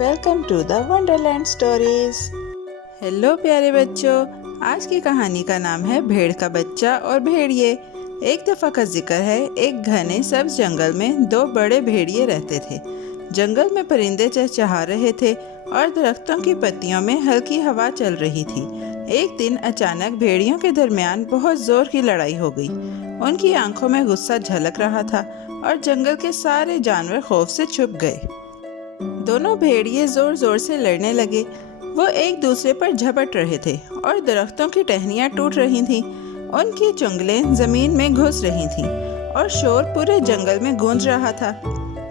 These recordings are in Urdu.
Welcome to the Wonderland Stories. Hello پیارے بچوں، آج کی کہانی کا نام ہے بھیڑ کا بچہ اور بھیڑیے۔ ایک دفعہ کا ذکر ہے، ایک گھنے سبز جنگل میں دو بڑے بھیڑیے رہتے تھے۔ جنگل میں پرندے چہچہا رہے تھے اور درختوں کی پتیوں میں ہلکی ہوا چل رہی تھی۔ ایک دن اچانک بھیڑیوں کے درمیان بہت زور کی لڑائی ہو گئی۔ ان کی آنکھوں میں غصہ جھلک رہا تھا اور جنگل کے سارے جانور خوف سے چھپ گئے۔ دونوں بھیڑیے زور زور سے لڑنے لگے۔ وہ ایک دوسرے پر جھپٹ رہے تھے اور درختوں کی ٹہنیاں ٹوٹ رہی تھیں۔ ان کی چنگلیں زمین میں گھس رہی تھیں اور شور پورے جنگل میں گونج رہا تھا۔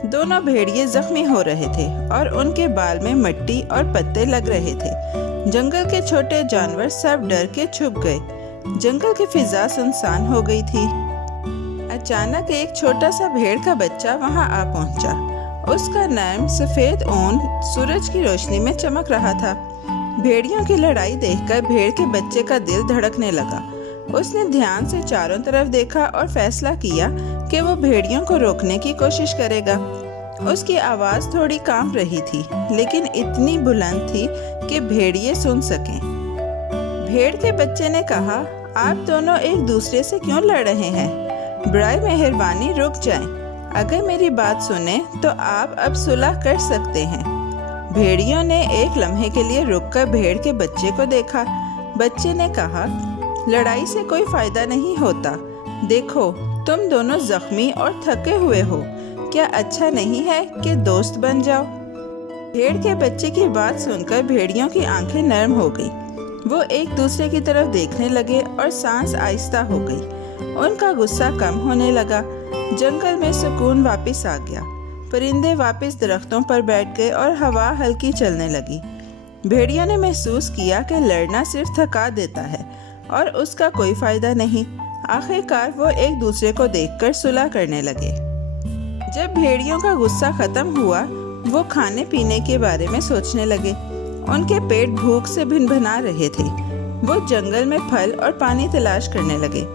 دونوں بھیڑیے زخمی ہو رہے تھے اور ان کے بال میں مٹی اور پتے لگ رہے تھے۔ جنگل کے چھوٹے جانور سب ڈر کے چھپ گئے۔ جنگل کی فضا سنسان ہو گئی تھی۔ اچانک ایک چھوٹا سا بھیڑ کا بچہ وہاں آ پہنچا۔ اس کا نرم سفید اون سورج کی روشنی میں چمک رہا تھا۔ بھیڑیوں کی لڑائی دیکھ کر بھیڑ کے بچے کا دل دھڑکنے لگا۔ اس نے دھیان سے چاروں طرف دیکھا اور فیصلہ کیا کہ وہ بھیڑیوں کو روکنے کی کوشش کرے گا۔ اس کی آواز تھوڑی کانپ رہی تھی، لیکن اتنی بلند تھی کہ بھیڑیے سن سکیں۔ بھیڑ کے بچے نے کہا، آپ دونوں ایک دوسرے سے کیوں لڑ رہے ہیں؟ برائے مہربانی رک جائیں۔ اگر میری بات سنیں تو آپ اب صلح کر سکتے ہیں۔ بھیڑیوں نے ایک لمحے کے لیے رک کر بھیڑ کے بچے کو دیکھا۔ بچے نے کہا، لڑائی سے کوئی فائدہ نہیں ہوتا۔ دیکھو، تم دونوں زخمی اور تھکے ہوئے ہو۔ کیا اچھا نہیں ہے کہ دوست بن جاؤ؟ بھیڑ کے بچے کی بات سن کر بھیڑیوں کی آنکھیں نرم ہو گئی۔ وہ ایک دوسرے کی طرف دیکھنے لگے اور سانس آہستہ ہو گئی۔ ان کا غصہ کم ہونے لگا۔ جنگل میں سکون واپس آ گیا۔ پرندے واپس درختوں پر بیٹھ گئے اور ہوا ہلکی چلنے لگی۔ بھیڑیوں نے محسوس کیا کہ لڑنا صرف تھکا دیتا ہے اور اس کا کوئی فائدہ نہیں۔ آخر کار وہ ایک دوسرے کو دیکھ کر صلح کرنے لگے۔ جب بھیڑیوں کا غصہ ختم ہوا، وہ کھانے پینے کے بارے میں سوچنے لگے۔ ان کے پیٹ بھوک سے بھنبھنا رہے تھے۔ وہ جنگل میں پھل اور پانی تلاش کرنے لگے۔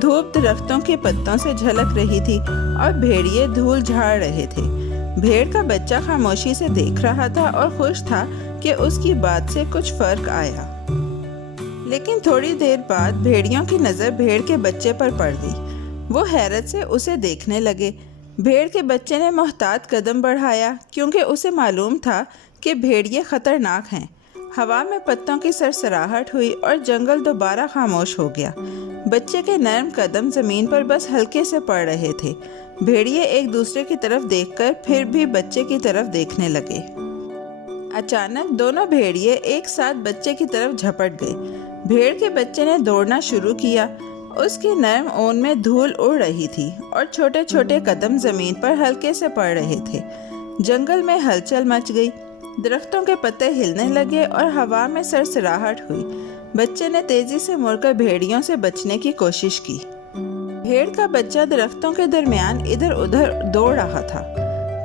دھوپ درختوں کے پتوں سے جھلک رہی تھی اور بھیڑیے دھول جھاڑ رہے تھے۔ بھیڑ کا بچہ خاموشی سے دیکھ رہا تھا اور خوش تھا کہ اس کی بات سے کچھ فرق آیا۔ لیکن تھوڑی دیر بعد بھیڑیوں کی نظر بھیڑ کے بچے پر پڑ گئی۔ وہ حیرت سے اسے دیکھنے لگے۔ بھیڑ کے بچے نے محتاط قدم بڑھایا کیونکہ اسے معلوم تھا کہ بھیڑیے خطرناک ہیں۔ ہوا میں پتوں کی سرسراہٹ ہوئی اور جنگل دوبارہ خاموش ہو گیا۔ بچے کے نرم قدم زمین پر بس ہلکے سے پڑ رہے تھے۔ بھیڑیے ایک دوسرے کی طرف دیکھ کر پھر بھی بچے کی طرف دیکھنے لگے۔ اچانک دونوں بھیڑیے ایک ساتھ بچے کی طرف جھپٹ گئے۔ بھیڑ کے بچے نے دوڑنا شروع کیا۔ اس کے نرم اون میں دھول اڑ رہی تھی اور چھوٹے چھوٹے قدم زمین پر ہلکے سے پڑ رہے تھے۔ جنگل میں ہلچل مچ گئی۔ درختوں کے پتے ہلنے لگے اور ہوا میں سرسراہٹ ہوئی۔ بچے نے تیزی سے مڑ کر بھیڑیوں سے بچنے کی کوشش کی۔ بھیڑ کا بچہ درختوں کے درمیان ادھر ادھر دوڑ رہا تھا۔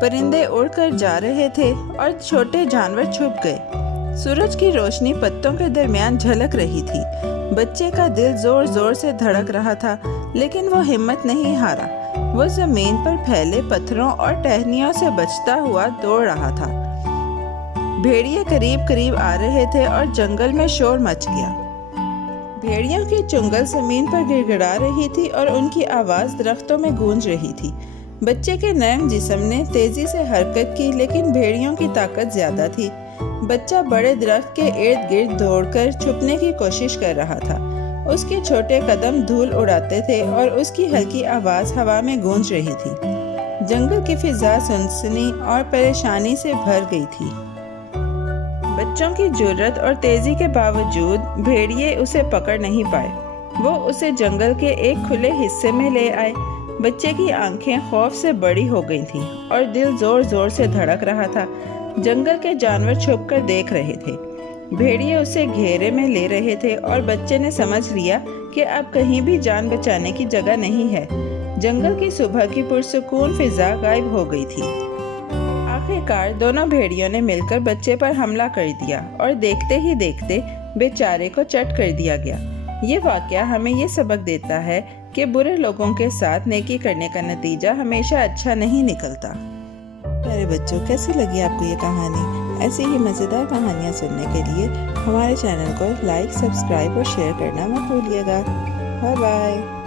پرندے اڑ کر جا رہے تھے اور چھوٹے جانور چھپ گئے۔ سورج کی روشنی پتوں کے درمیان جھلک رہی تھی۔ بچے کا دل زور زور سے دھڑک رہا تھا، لیکن وہ ہمت نہیں ہارا۔ وہ زمین پر پھیلے پتھروں اور ٹہنیوں سے بچتا ہوا دوڑ رہا تھا۔ بھیڑیے قریب قریب آ رہے تھے اور جنگل میں شور مچ گیا۔ بھیڑیوں کی چنگل زمین پر گڑگڑا رہی تھی اور ان کی آواز درختوں میں گونج رہی تھی۔ بچے کے نرم جسم نے تیزی سے حرکت کی، لیکن بھیڑیوں کی طاقت زیادہ تھی۔ بچہ بڑے درخت کے ارد گرد دوڑ کر چھپنے کی کوشش کر رہا تھا۔ اس کے چھوٹے قدم دھول اڑاتے تھے اور اس کی ہلکی آواز ہوا میں گونج رہی تھی۔ جنگل کی فضا سنسنی اور پریشانی سے بھر گئی تھی۔ بچوں کی جرأت اور تیزی کے باوجود بھیڑیے اسے پکڑ نہیں پائے۔ وہ اسے جنگل کے ایک کھلے حصے میں لے آئے۔ بچے کی آنکھیں خوف سے بڑی ہو گئی تھیں اور دل زور زور سے دھڑک رہا تھا۔ جنگل کے جانور چھپ کر دیکھ رہے تھے۔ بھیڑیے اسے گھیرے میں لے رہے تھے اور بچے نے سمجھ لیا کہ اب کہیں بھی جان بچانے کی جگہ نہیں ہے۔ جنگل کی صبح کی پرسکون فضا غائب ہو گئی تھی۔ آخر کار دونوں بھیڑیوں نے مل کر بچے پر حملہ کر دیا اور دیکھتے ہی دیکھتے بیچارے کو چٹ کر دیا گیا۔ یہ واقعہ ہمیں یہ سبق دیتا ہے کہ برے لوگوں کے ساتھ نیکی کرنے کا نتیجہ ہمیشہ اچھا نہیں نکلتا۔ پیارے بچوں، کیسی لگی آپ کو یہ کہانی؟ ایسی ہی مزیدار کہانیاں سننے کے لیے ہمارے چینل کو لائک، سبسکرائب اور شیئر کرنا مت بھولیے گا۔ Bye bye.